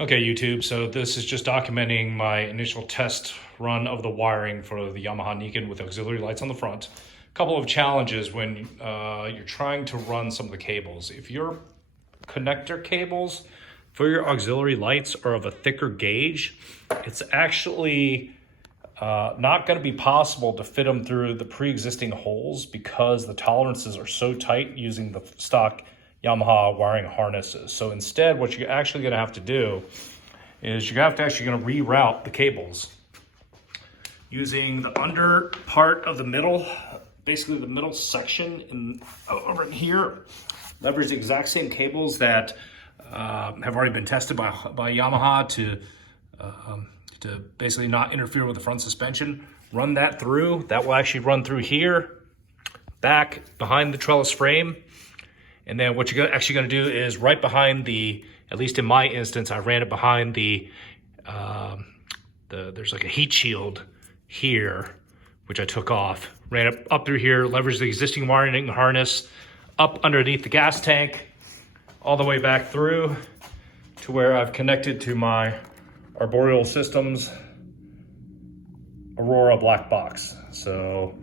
Okay, YouTube, so this is just documenting my initial test run of the wiring for the Yamaha Niken with auxiliary lights on the front. A couple of challenges when you're trying to run some of the cables. If your connector cables for your auxiliary lights are of a thicker gauge, it's actually not going to be possible to fit them through the pre-existing holes because the tolerances are so tight using the stock Yamaha wiring harnesses. So instead, what you're actually going to have to do is you're actually going to reroute the cables using the under part of the middle, basically the middle section over in here. Leverage the exact same cables that have already been tested by Yamaha to basically not interfere with the front suspension. Run that through. That will actually run through here, back behind the trellis frame. And then what you're actually going to do is right behind the, at least in my instance, I ran it behind there's like a heat shield here, which I took off. Ran it up through here, leveraged the existing wiring harness up underneath the gas tank, all the way back through to where I've connected to my Arboreal Systems Aurora black box. So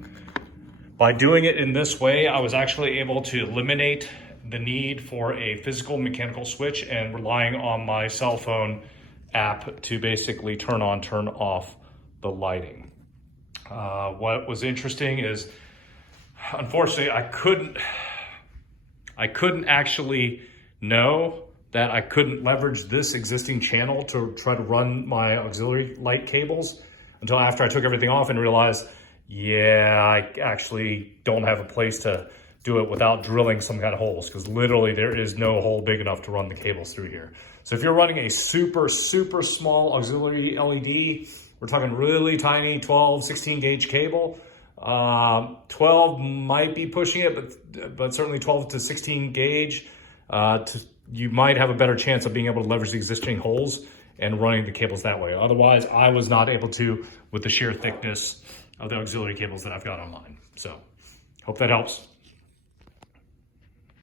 by doing it in this way, I was actually able to eliminate the need for a physical mechanical switch and relying on my cell phone app to basically turn on, turn off the lighting. What was interesting is, unfortunately, I couldn't actually know that I couldn't leverage this existing channel to try to run my auxiliary light cables until after I took everything off and realized, yeah, I actually don't have a place to do it without drilling some kind of holes, because literally there is no hole big enough to run the cables through here. So if you're running a super small auxiliary LED, we're talking really tiny 12, 16 gauge cable. 12 might be pushing it, but certainly 12 to 16 gauge, you might have a better chance of being able to leverage the existing holes and running the cables that way. Otherwise, I was not able to with the sheer thickness of the auxiliary cables that I've got on mine. So hope that helps.